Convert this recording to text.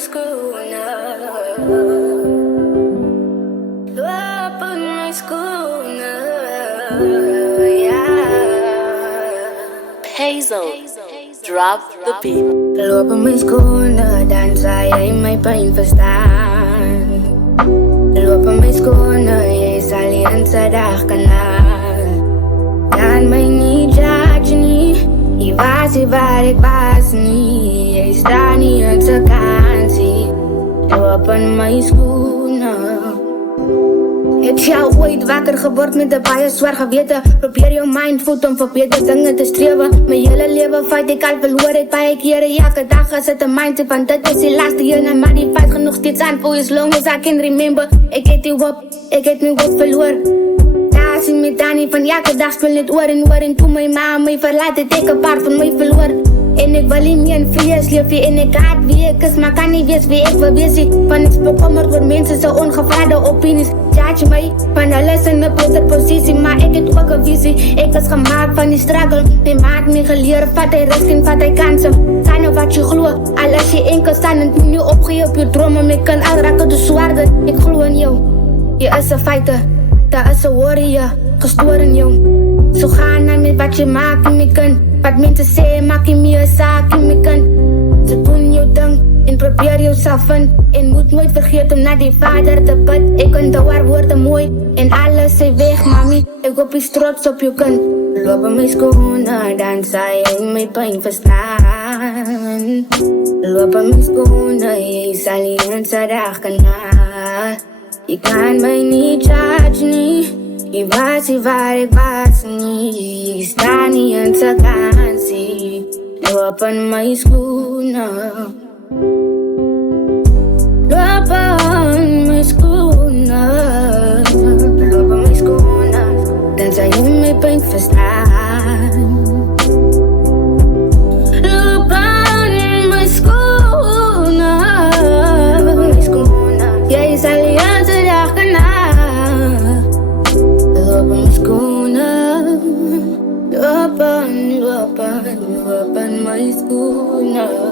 schooner. Up on my schooner. Yeah. Hazel, drop the beat. Loop op my skoene, dan sal jy my pyn verstaan. Loop op my skoene, jy sal die hele dag kanaal. Kan my nie judge nie, jy was nie waar ek was nie. Jy staan nie in se kansie. Loop op my skoene. Het jy ooit wakker geword met 'n baie swaar gewete? Probeer jou mind voed om vir beter dinge te strewe. My hele lewe fight ek al verloor het baie kere. Elke dag is dit 'n mindset van dit is die laaste ene, maar die fight genoeg steeds aan for as long as I can remember. Ek het die hoop verloor. Daar sien my dan nie van elke dag speel net oor en toe my ma my verlaat het ek 'n part van my verloor. En ek wil nie meer in vrees leef nie en ek haat wie ek is, maar kan nie wees wie ek wil wees nie. Want ek is bekommerd oor mense se ongevraagde opinies. Judge my, van hulle is in 'n beter posisie, maar ek het ook 'n visie. Ek is gemaak van die struggle, my ma het my geleer, vat hy risk en vat hy kansen. Zijn op wat jy glo, al as jy enkel staan en moet nie opgee op jou drome. My kan al raak tot swaarder, ek glo in jou. Jy is 'n fighter, daar is 'n warrior, gestoor in jou. So gaan aan met wat jy maak en my kind. Wat mense sê, maak nie meer saak en my kind. So doen jou ding en probeer jouself vind. En moet nooit vergeet om na die Vader te bid. Ek onthou haar woorde mooi en alles sê weg, mami. Ek hoop jy trots op jou kind. Loop op my skoene, dan sal jy my pyn verstaan. Loop op my skoene, jy sal die hele dag kanaal. Jy kan my nie judge nie. Jy was nie waar ek was nie. Jy staan nie in se kansie. Loop op my skoene. Loop op my skoene. Loop op my skoene, dan sal jy my pyn verstaan. Loop op my skoene. Loop op my skoene, jy sal die hele dag kanaal. Loop op my skoene. Loop op my skoene.